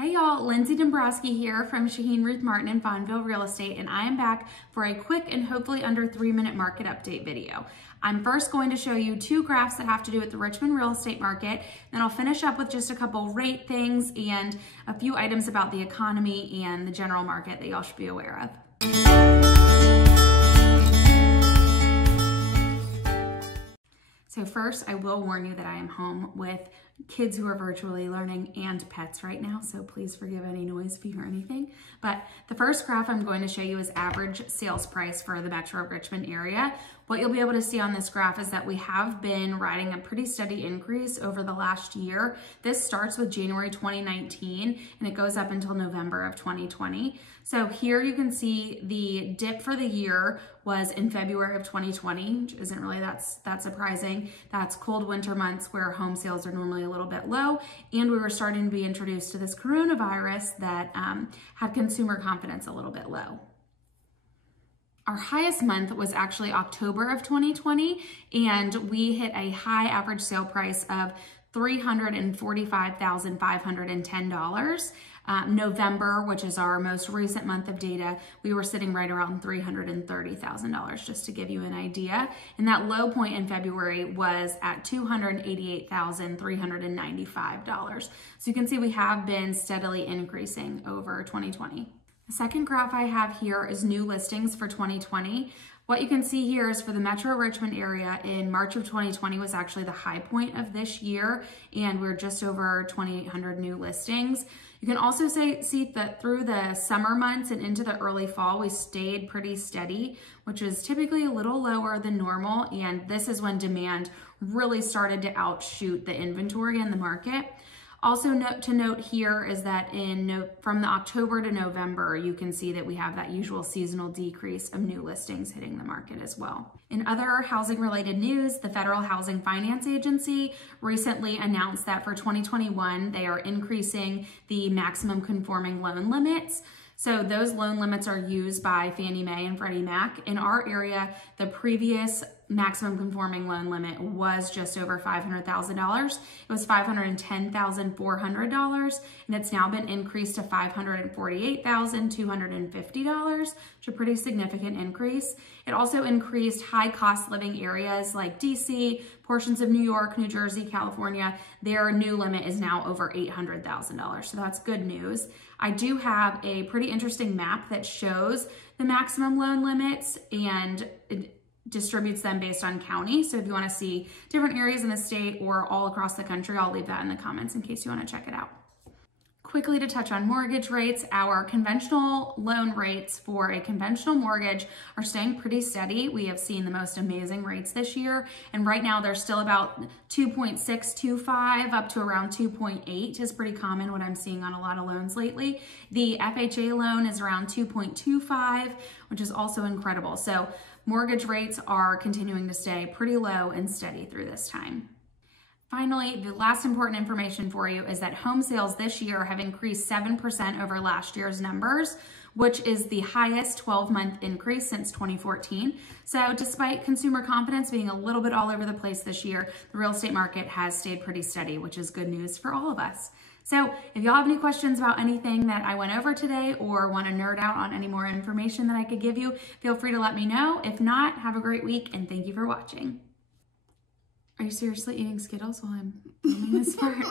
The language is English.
Hey y'all, Lindsay Dombrowski here from Shaheen Ruth Martin and Fonville Real Estate, and I am back for a quick and hopefully under 3-minute market update video. I'm first going to show you two graphs that have to do with the Richmond real estate market, then I'll finish up with just a couple rate things and a few items about the economy and the general market that y'all should be aware of. So first, I will warn you that I am home with kids who are virtually learning and pets right now, so please forgive any noise if you hear anything. But the first graph I'm going to show you is average sales price for the Metro Richmond area. What you'll be able to see on this graph is that we have been riding a pretty steady increase over the last year. This starts with January 2019 and it goes up until November of 2020. So here you can see the dip for the year was in February of 2020, which isn't really that surprising. That's cold winter months where home sales are normally a little bit low, and we were starting to be introduced to this coronavirus that had consumer confidence a little bit low. Our highest month was actually October of 2020, and we hit a high average sale price of $345,510. November, which is our most recent month of data, we were sitting right around $330,000, just to give you an idea. And that low point in February was at $288,395. So you can see we have been steadily increasing over 2020. The second graph I have here is new listings for 2020. What you can see here is for the Metro Richmond area in March of 2020 was actually the high point of this year, and we're just over 2,800 new listings. You can also see that through the summer months and into the early fall, we stayed pretty steady, which is typically a little lower than normal, and this is when demand really started to outshoot the inventory in the market. Also to note here is that from the October to November, you can see that we have that usual seasonal decrease of new listings hitting the market as well. In other housing related news, the Federal Housing Finance Agency recently announced that for 2021, they are increasing the maximum conforming loan limits. So those loan limits are used by Fannie Mae and Freddie Mac. In our area, the previous maximum conforming loan limit was just over $500,000. It was $510,400, and it's now been increased to $548,250, which is a pretty significant increase. It also increased high cost living areas like DC, portions of New York, New Jersey, California. Their new limit is now over $800,000, so that's good news. I do have a pretty interesting map that shows the maximum loan limits and it distributes them based on county. So if you want to see different areas in the state or all across the country, I'll leave that in the comments in case you want to check it out. Quickly to touch on mortgage rates, our conventional loan rates for a conventional mortgage are staying pretty steady. We have seen the most amazing rates this year, and right now they're still about 2.625 up to around 2.8 is pretty common what I'm seeing on a lot of loans lately. The FHA loan is around 2.25, which is also incredible. So mortgage rates are continuing to stay pretty low and steady through this time. Finally, the last important information for you is that home sales this year have increased 7% over last year's numbers, which is the highest 12-month increase since 2014. So despite consumer confidence being a little bit all over the place this year, the real estate market has stayed pretty steady, which is good news for all of us. So if y'all have any questions about anything that I went over today or want to nerd out on any more information that I could give you, feel free to let me know. If not, have a great week and thank you for watching. Are you seriously eating Skittles while I'm filming this part?